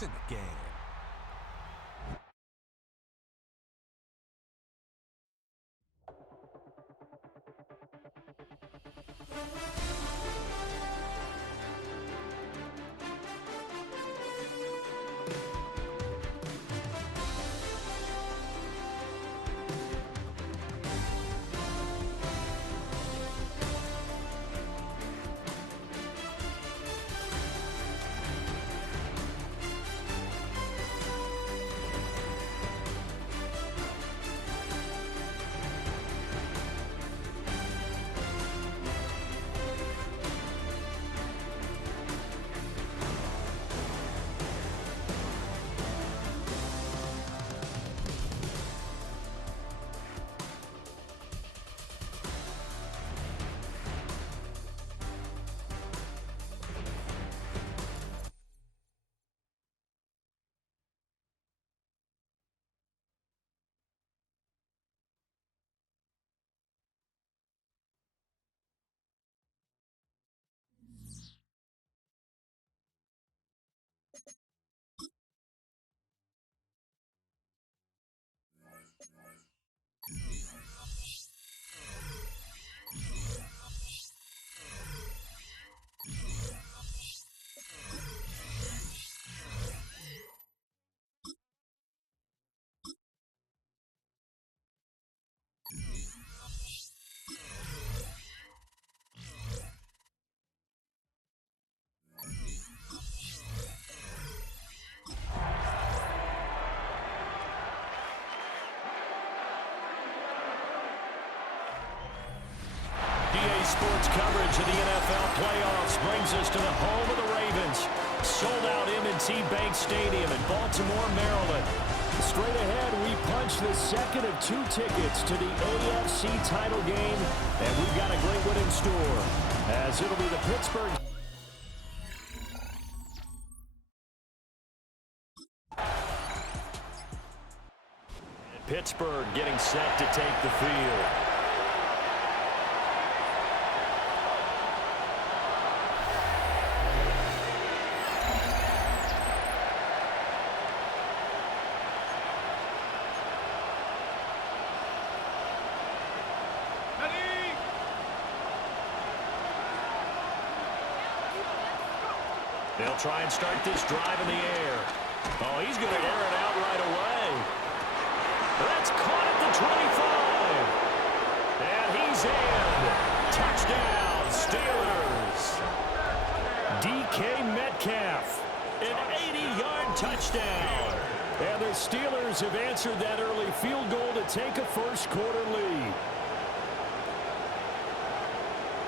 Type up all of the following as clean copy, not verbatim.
points in the game. Sports coverage of the NFL playoffs brings us to the home of the Ravens. Sold out M&T Bank Stadium in Baltimore, Maryland. Straight ahead, we punch the second of 2 tickets to the AFC title game, and we've got a great one in store, as it'll be the Pittsburgh. Pittsburgh getting set to take the field. They'll try and start this drive in the air. Oh, he's going to air it out right away. That's caught at the 25. And he's in. Touchdown, Steelers. DK Metcalf, an 80-yard touchdown. And the Steelers have answered that early field goal to take a first-quarter lead.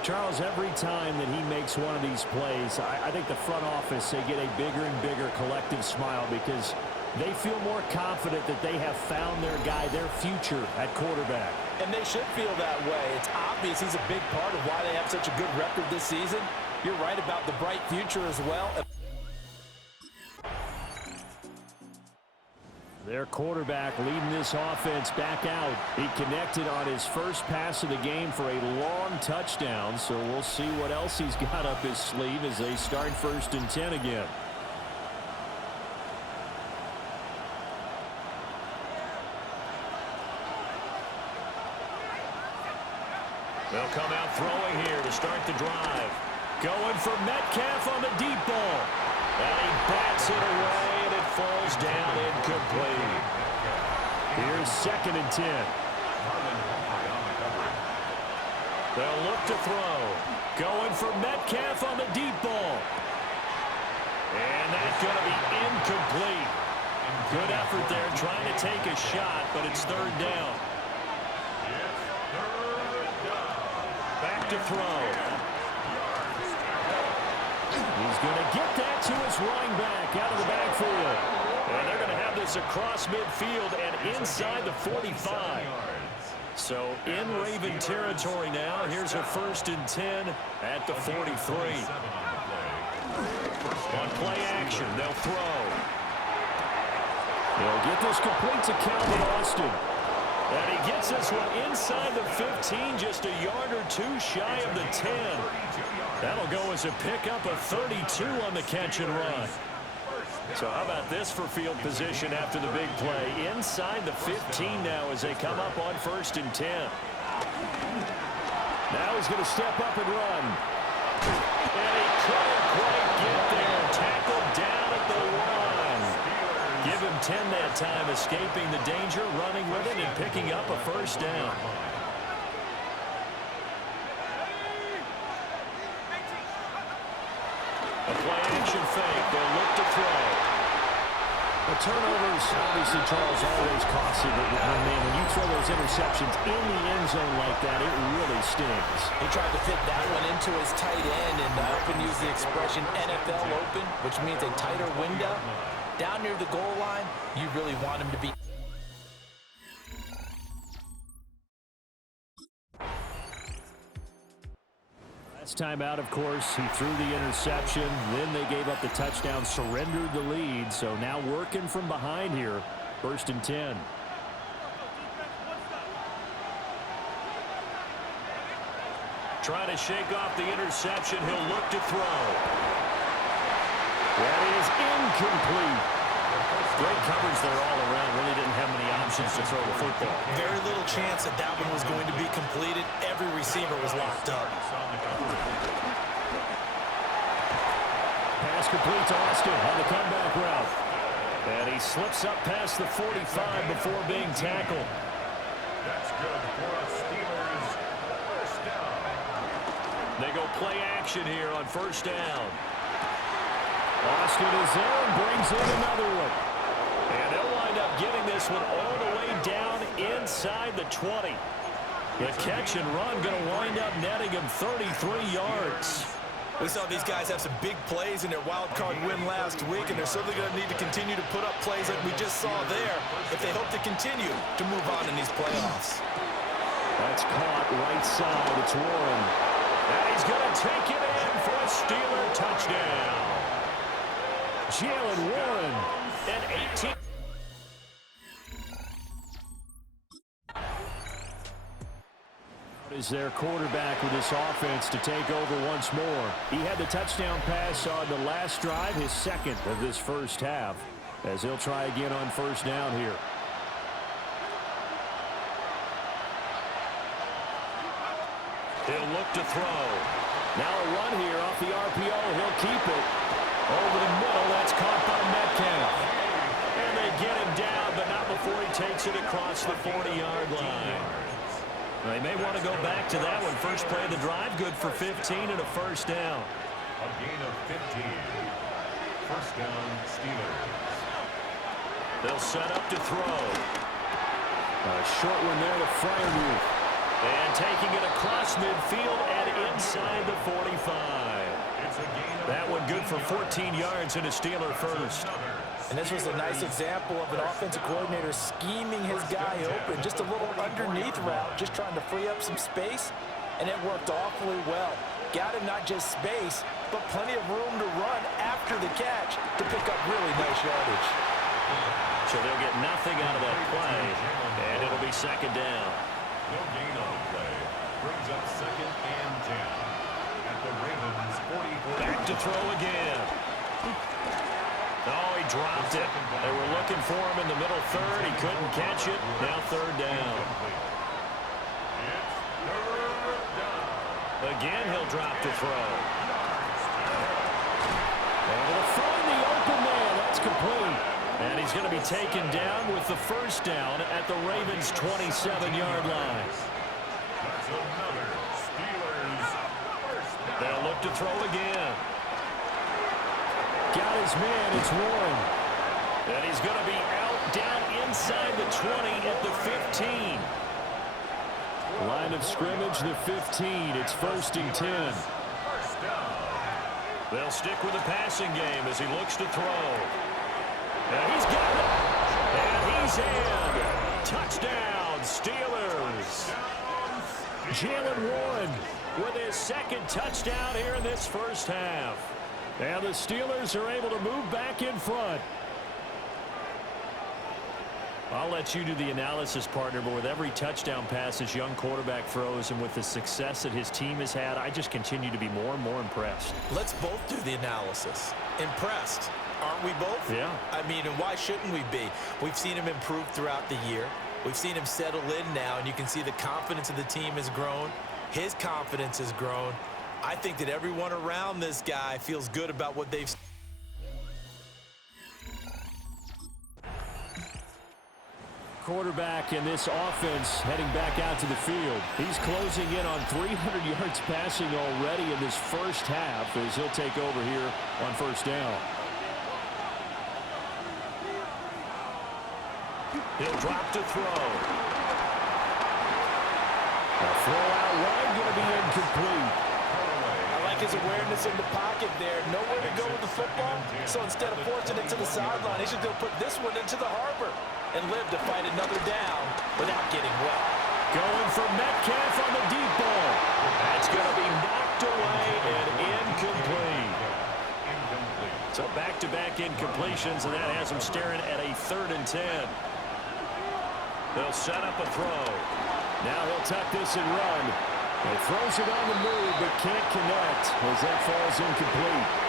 Charles, every time that he makes one of these plays, I think the front office, they get a bigger and bigger collective smile because they feel more confident that they have found their guy, their future at quarterback. And they should feel that way. It's obvious he's a big part of why they have such a good record this season. You're right about the bright future as well. Their quarterback leading this offense back out. He connected on his first pass of the game for a long touchdown, so we'll see what else he's got up his sleeve as they start 1st and 10 again. They'll come out throwing here to start the drive. Going for Metcalf on the deep ball. And he bats it away, and it falls down incomplete. Here's 2nd and 10. They'll look to throw. Going for Metcalf on the deep ball. And that's going to be incomplete. Good effort there trying to take a shot, but it's 3rd down. Back to throw. He's going to get that to his running back out of the backfield. And they're going to have this across midfield and inside the 45. So in Raven territory now. Here's a 1st and 10 at the 43. On play action, they'll throw. They'll get this complete to Calvin Austin. And he gets this one inside the 15, just a yard or 2 shy of the 10. That'll go as a pickup of 32 on the catch and run. So how about this for field position after the big play? Inside the 15 now as they come up on 1st and 10. Now he's going to step up and run. And he couldn't quite get there. Tackled down at the 1. Give him 10 that time, escaping the danger, running with it, and picking up a 1st down. A play action fake. They'll look to throw. The turnovers, obviously, Charles, always costly, but when you throw those interceptions in the end zone like that, it really stings. He tried to fit that one into his tight end, and I often use the expression NFL open, which means a tighter window. Down near the goal line, you really want him to be. Last time out, of course, he threw the interception. Then they gave up the touchdown, surrendered the lead. So now working from behind here. 1st and 10. Trying to shake off the interception. He'll look to throw. That is incomplete. Great coverage there all around. Really didn't have many options to throw the football. Very little chance that that one was going to be completed. Every receiver was locked up. Pass complete to Austin on the comeback route. And he slips up past the 45 before being tackled. That's good for a Steelers 1st down. They go play action here on 1st down. Austin is there and brings in another one. And they'll wind up getting this one all the way down inside the 20. The catch and run going to wind up netting him 33 yards. We saw these guys have some big plays in their wild card win last week, and they're certainly going to need to continue to put up plays like we just saw there if they hope to continue to move on in these playoffs. That's caught right side. It's Warren. And he's going to take it in for a Steeler touchdown. Jalen Warren, an 18. Is their quarterback with this offense to take over once more. He had the touchdown pass on the last drive, his second of this 1st half, as he'll try again on 1st down here. He'll look to throw. Now a run here off the RPO. He'll keep it. Over the middle, that's caught by Metcalf. And they get him down, but not before he takes it across the 40-yard line. They may want to go back to that one. First play of the drive, good for 15 and a 1st down. A gain of 15. 1st down, Steelers. They'll set up to throw. A short one there to Freiermuth. And taking it across midfield and inside the 45. That one good for 14 yards and a Steeler 1st. And this was a nice example of an offensive coordinator scheming his guy open. Just a little underneath route, just trying to free up some space, and it worked awfully well. Got him not just space, but plenty of room to run after the catch to pick up really nice yardage. So they'll get nothing out of that play, and it'll be 2nd down. No gain on the play. Brings up 2nd and 10. At the Ravens 44. Back to throw again. Oh, he dropped it. They were looking for him in the middle 3rd. He couldn't catch it. Now 3rd down. Again, he'll drop to throw. Able to find the open man. That's complete. And he's going to be taken down with the 1st down at the Ravens' 27-yard line. That's another Steelers 1st down. They'll look to throw again. Got his man, it's Warren. And he's going to be out down inside the 20 at the 15. Line of scrimmage, the 15. It's 1st and 10. 1st down. They'll stick with the passing game as he looks to throw. And he's got it. And he's in. Touchdown, Steelers. Jalen Warren with his 2nd touchdown here in this 1st half. And the Steelers are able to move back in front. I'll let you do the analysis, partner, but with every touchdown pass this young quarterback throws and with the success that his team has had, I just continue to be more and more impressed. Let's both do the analysis. Impressed. Aren't we both? Yeah. I mean, and why shouldn't we be? We've seen him improve throughout the year. We've seen him settle in now, and you can see the confidence of the team has grown. His confidence has grown. I think that everyone around this guy feels good about what they've seen. Quarterback in this offense heading back out to the field. He's closing in on 300 yards passing already in this first half as he'll take over here on first down. He'll drop to throw. A throw out wide going to be incomplete. I like his awareness in the pocket there. Nowhere to go with the football, so instead of forcing it to the sideline, he should put this one into the harbor and live to fight another down without getting wet. Going for Metcalf on the deep ball. That's going to be knocked away and incomplete. So back-to-back incompletions, and that has him staring at a 3rd and 10. They'll set up a throw. Now he'll tuck this and run. He throws it on the move, but can't connect as that falls incomplete.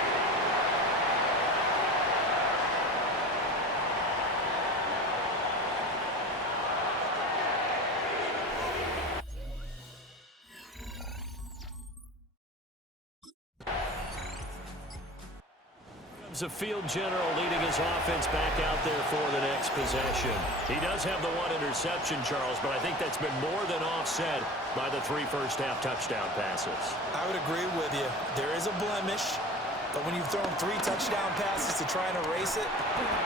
A field general leading his offense back out there for the next possession. He does have the 1 interception, Charles, but I think that's been more than offset by the 3 first-half touchdown passes. I would agree with you. There is a blemish, but when you've thrown 3 touchdown passes to try and erase it,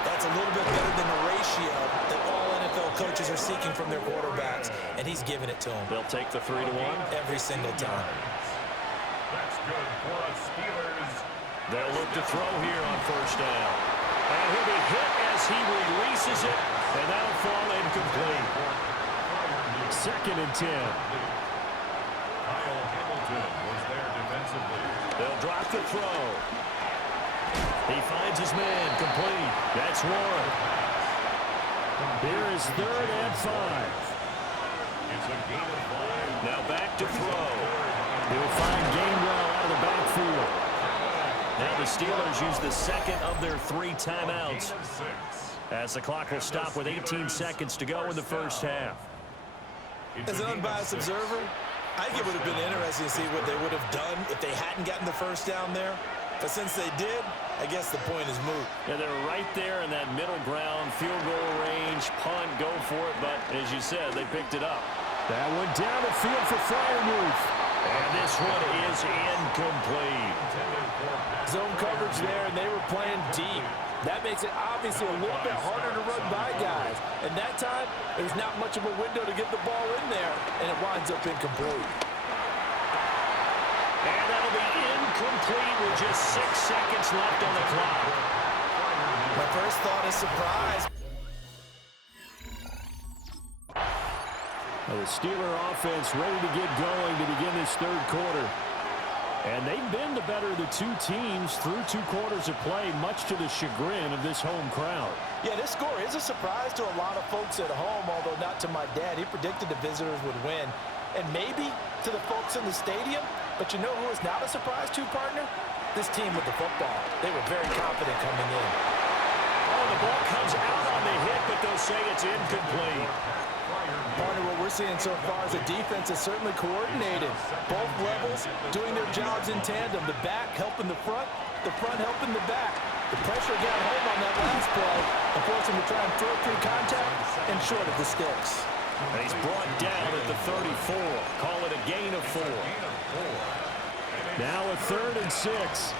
that's a little bit better than the ratio that all NFL coaches are seeking from their quarterbacks, and he's giving it to them. They'll take the 3-1 every single time. That's good for us Steelers. They'll look to throw here on first down. And he'll be hit as he releases it, and that'll fall incomplete. 2nd and 10. Kyle Hamilton was there defensively. They'll drop the throw. He finds his man, complete. That's 1. Here is 3rd and 5. It's a gain of 5. Now back to throw. He'll find Gainwell out of the backfield. Now the Steelers use the 2nd of their 3 timeouts as the clock will stop with 18 seconds to go in the first half. As an unbiased observer, I think it would have been interesting to see what they would have done if they hadn't gotten the first down there. But since they did, I guess the point is moot. Yeah, they're right there in that middle ground, field goal range, punt, go for it. But as you said, they picked it up. That went down the field for Freiermuth. And this one is incomplete. Zone coverage there, and they were playing deep. That makes it obviously a little bit harder to run by guys. And that time, there's not much of a window to get the ball in there, and it winds up incomplete. And that'll be incomplete with just 6 seconds left on the clock. My first thought is surprise. Well, the Steeler offense ready to get going to begin this 3rd quarter. And they've been the better of the 2 teams through 2 quarters of play, much to the chagrin of this home crowd. Yeah, this score is a surprise to a lot of folks at home, although not to my dad. He predicted the visitors would win. And maybe to the folks in the stadium, but you know who is not a surprise to, partner? This team with the football. They were very confident coming in. Oh, the ball comes out on the hit, but they'll say it's incomplete. Partner, what we're seeing so far is a defense that's certainly coordinated. Both levels doing their jobs in tandem. The back helping the front helping the back. The pressure got home on that last play and forced him to try and throw through contact and short of the sticks. And he's brought down at the 34. Call it a gain of 4. Now a 3rd and 6.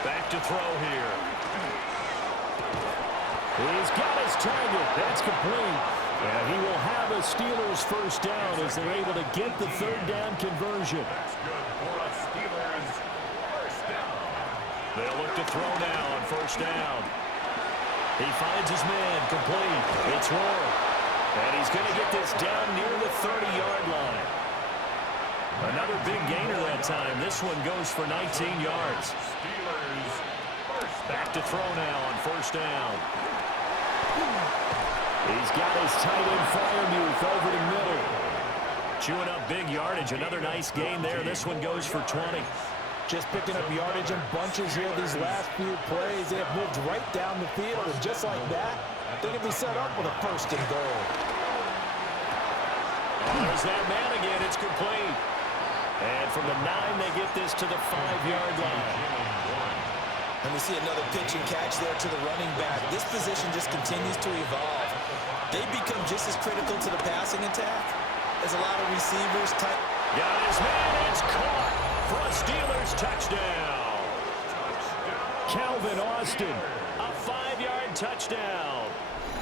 Back to throw here. He's got his target. That's complete. And he will have a Steelers first down as they're able to get the 3rd down conversion. That's good for us Steelers. First down. They'll look to throw now on first down. He finds his man, complete. It's Warren. And he's going to get this down near the 30-yard line. Another big gainer that time. This one goes for 19 yards. Steelers first Back to throw now on first down. He's got his tight end Freiermuth over the middle. Chewing up big yardage. Another nice gain there. This one goes for 20. Just picking up yardage in bunches here these last few plays. They have moved right down the field, and just like that, they can be set up with a first and goal. Oh, there's that man again. It's complete. And from the 9, they get this to the 5-yard line. And we see another pitch and catch there to the running back. This position just continues to evolve. They become just as critical to the passing attack as a lot of receivers. Got his man. It's caught for a Steelers touchdown. Calvin Austin, a 5-yard touchdown.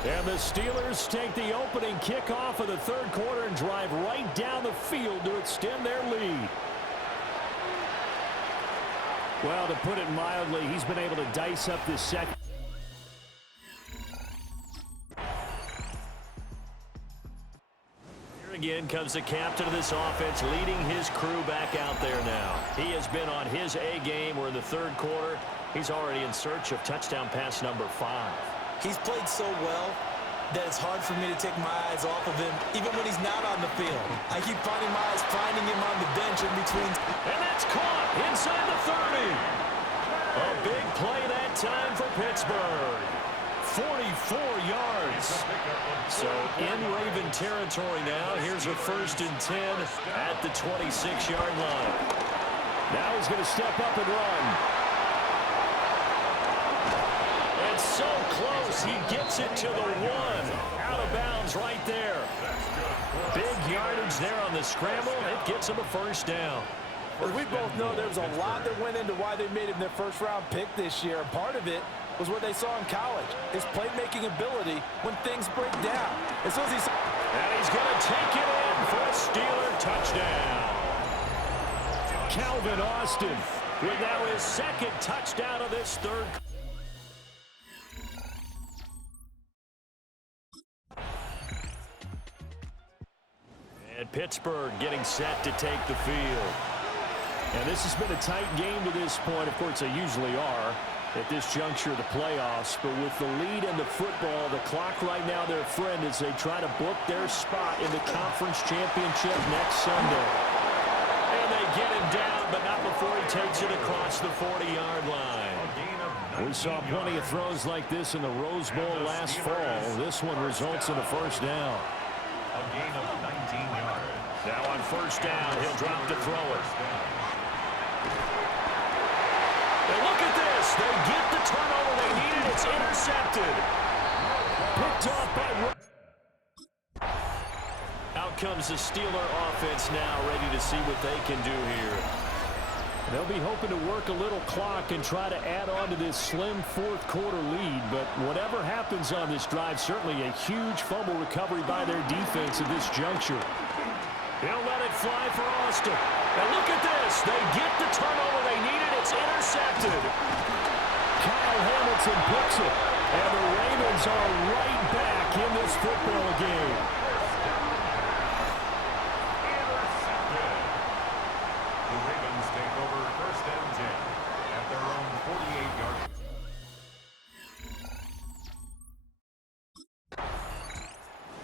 And the Steelers take the opening kickoff of the third quarter and drive right down the field to extend their lead. Well, to put it mildly, he's been able to dice up this second. Here again comes the captain of this offense, leading his crew back out there now. He has been on his A game. We're in the third quarter. He's already in search of touchdown pass number 5. He's played so well that it's hard for me to take my eyes off of him, even when he's not on the field. I keep finding my eyes finding him on the bench in between. And that's caught inside the 30. A big play that time for Pittsburgh. 44 yards. So in Raven territory now. Here's a 1st and 10 at the 26-yard line. Now he's going to step up and run. And so close. He gets it to the 1. Out of bounds right there. Big yardage there on the scramble. It gets him a first down. As we both know, there was a lot that went into why they made him their first-round pick this year. Part of it was what they saw in college, his playmaking ability when things break down. As soon as and he's going to take it in for a Steeler touchdown. Calvin Austin with now his 2nd touchdown of this third. And Pittsburgh getting set to take the field. And this has been a tight game to this point. Of course, they usually are at this juncture of the playoffs. But with the lead in the football, the clock right now their friend as they try to book their spot in the conference championship next Sunday. And they get him down, but not before he takes it across the 40-yard line. We saw plenty of throws like this in the Rose Bowl last fall. This one results in a first down. A gain of 19 yards. Now on first down, he'll drop to throw it. And look at this. They get the turnover they needed. It's intercepted. Picked off by... Out comes the Steeler offense now, ready to see what they can do here. They'll be hoping to work a little clock and try to add on to this slim fourth quarter lead. But whatever happens on this drive, certainly a huge fumble recovery by their defense at this juncture. He'll let it fly for Austin. And look at this. They get the turnover they needed. It's intercepted. Kyle Hamilton picks it. And the Ravens are right back in this football game. The Ravens take over 1st and 10 at their own 48-yard.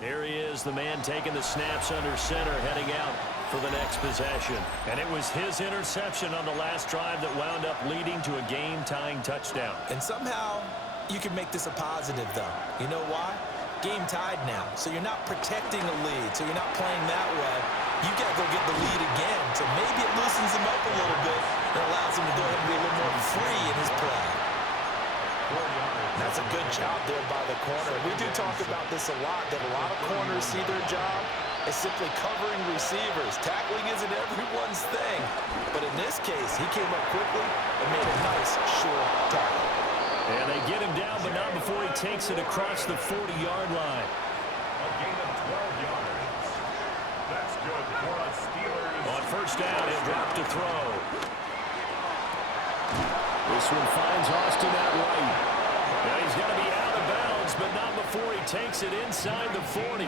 There he is, the man taking the snaps under center, heading out for the next possession. And it was his interception on the last drive that wound up leading to a game-tying touchdown. And somehow you can make this a positive, though. You know why? Game tied now, so you're not protecting a lead, so you're not playing that way. You got to go get the lead again, so maybe it loosens him up a little bit and allows him to go ahead and be a little more free in his play. That's a good job there by the corner. We do talk about this a lot, that a lot of corners see their job as simply covering receivers. Tackling isn't everyone's thing. But in this case, he came up quickly and made a nice, short tackle. And they get him down, but not before he takes it across the 40-yard line. A gain of 12 yards. That's good for a Steelers. On first down, he'll drop to throw. This one finds Austin outright. Now he's got to be out of bounds, but not before he takes it inside the 40.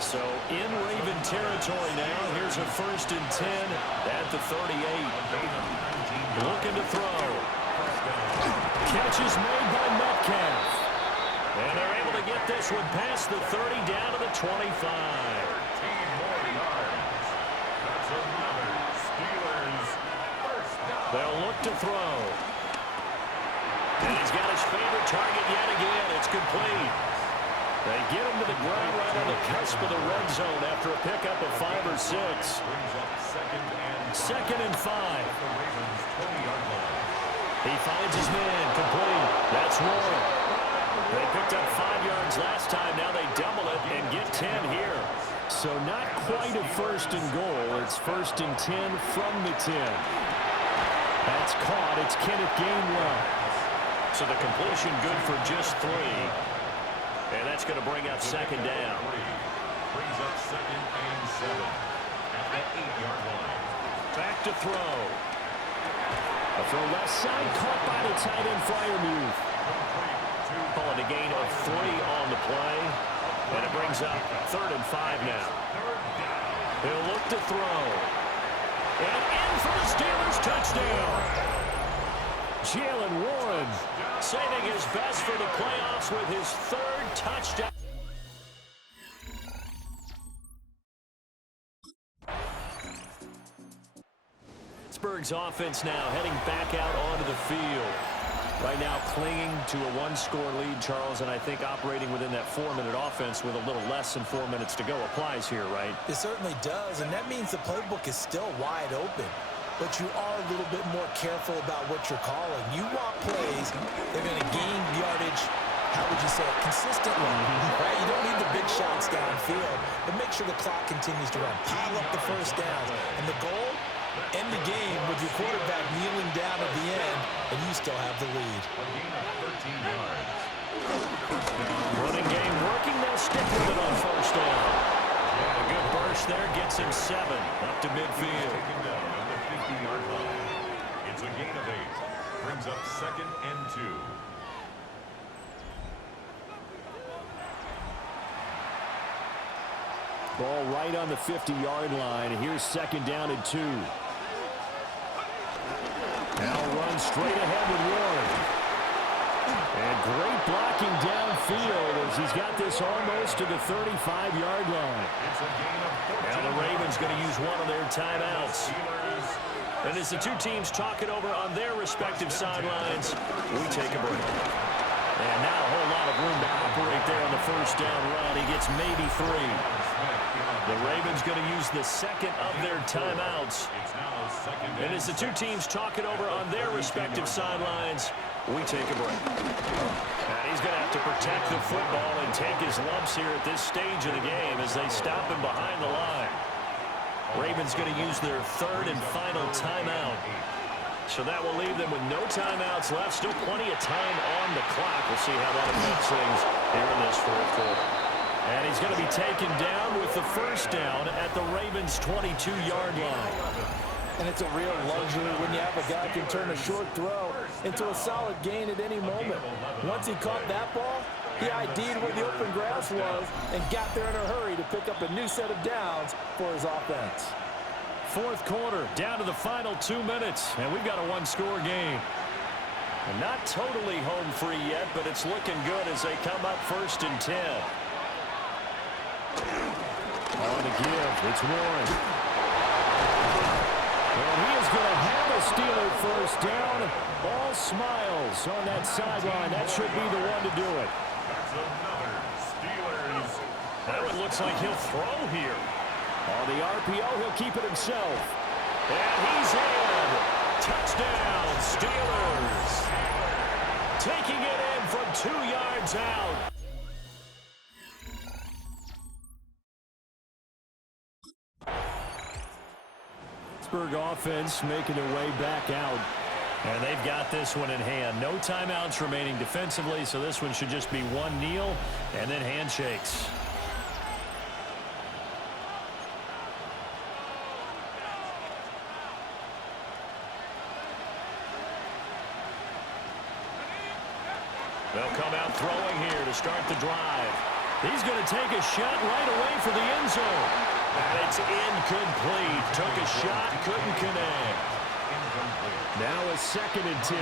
So in Raven territory now. Here's a 1st and 10 at the 38. Looking to throw. Catch is made by Metcalf. And they're able to get this one past the 30 down to the 25. 13 more yards. That's another Steelers first down. They'll look to throw. And he's got his favorite target yet again. It's complete. They get him to the ground right on the cusp of the red zone after a pickup of 5 or 6. Brings up Second and 5. The Ravens 20-yard line. He finds his man, complete. That's Warren. They picked up 5 yards last time. Now they double it and get 10 here. So not quite a first and goal. It's first and 10 from the 10. That's caught. It's Kenneth Gainwell. So the completion good for just 3. And that's going to bring up second down. Brings up second and 7 at the 8-yard line. Back to throw. A throw left side, caught by the tight end Freiermuth. Calling a gain of 3 on the play. And it brings up third and 5 now. He'll look to throw. And in for the Steelers touchdown. Jalen Warren saving his best for the playoffs with his 3rd touchdown. Pittsburgh's offense now heading back out onto the field. Right now clinging to a 1-score lead, Charles, and I think operating within that 4-minute offense with a little less than 4 minutes to go applies here, right? It certainly does, and that means the playbook is still wide open. But you are a little bit more careful about what you're calling. You want plays, they're going to gain yardage, how would you say it, consistently, right? You don't need the big shots downfield, but make sure the clock continues to run. Pile up the first downs. And the goal, end the game with your quarterback kneeling down at the end, and you still have the lead. A gain of 13 yards. Running game working, they'll stick with it on first down. Yeah, a good burst there, gets him 7 up to midfield. Taken down at the 50-yard line. It's a gain of 8. Brings up second and 2. Ball right on the 50-yard line. Here's second down and 2. Now run straight ahead with Warren. And great blocking downfield as he's got this almost to the 35-yard line. It's a gain of 14. Now the Ravens going to use one of their timeouts. And as the two teams talk it over on their respective sidelines, we take a break. And now a whole lot of room to operate there on the first down run. He gets maybe 3. The Ravens going to use the second of their timeouts. And as the two teams talk it over on their respective sidelines, we take a break. And he's going to have to protect the football and take his lumps here at this stage of the game as they stop him behind the line. Ravens going to use their 3rd and final timeout. So that will leave them with no timeouts left. Still plenty of time on the clock. We'll see how that affects things here in this 4th quarter. And he's going to be taken down with the first down at the Ravens' 22-yard line. And it's a real luxury when you have a guy who can turn a short throw into a solid gain at any moment. Once he caught that ball, he ID'd where the open grass was and got there in a hurry to pick up a new set of downs for his offense. 4th quarter, down to the final 2 minutes, and we've got a 1-score game. And not totally home free yet, but it's looking good as they come up first and 10. On the give, it's Warren. And he is going to have a Steeler first down. All smiles on that sideline. That should be the one to do it. That's another Steelers. Now it looks like he'll throw here. On the RPO, he'll keep it himself. And he's in. Touchdown, Steelers. Taking it in from 2 yards out. Pittsburgh offense making their way back out. And they've got this one in hand. No timeouts remaining defensively, so this one should just be one kneel and then handshakes. They'll come out throwing here to start the drive. He's going to take a shot right away for the end zone. And it's incomplete. Took a shot, couldn't connect. Now a 2nd and 10.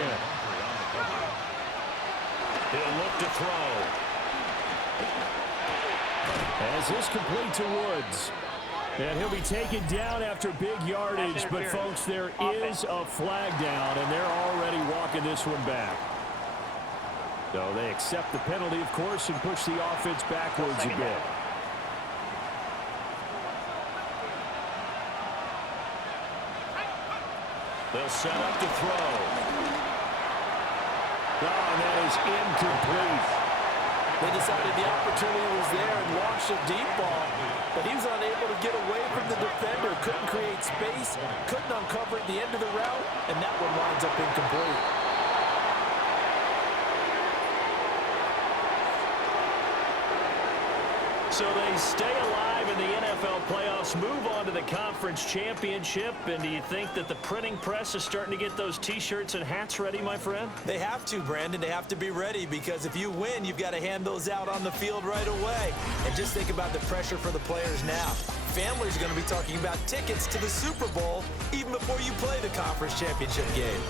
He'll look to throw. As this complete to Woods. And he'll be taken down after big yardage. But, folks, there is a flag down, and they're already walking this one back. So they accept the penalty, of course, and push the offense backwards a bit. They'll set up to throw. Oh, and that is incomplete. They decided the opportunity was there and launched a deep ball, but he was unable to get away from the defender, couldn't create space, couldn't uncover at the end of the route, and that one winds up incomplete. So they stay alive in the NFL playoffs, move on to the conference championship. And do you think that the printing press is starting to get those T-shirts and hats ready, my friend? They have to, Brandon. They have to be ready because if you win, you've got to hand those out on the field right away. And just think about the pressure for the players now. Families are going to be talking about tickets to the Super Bowl even before you play the conference championship game.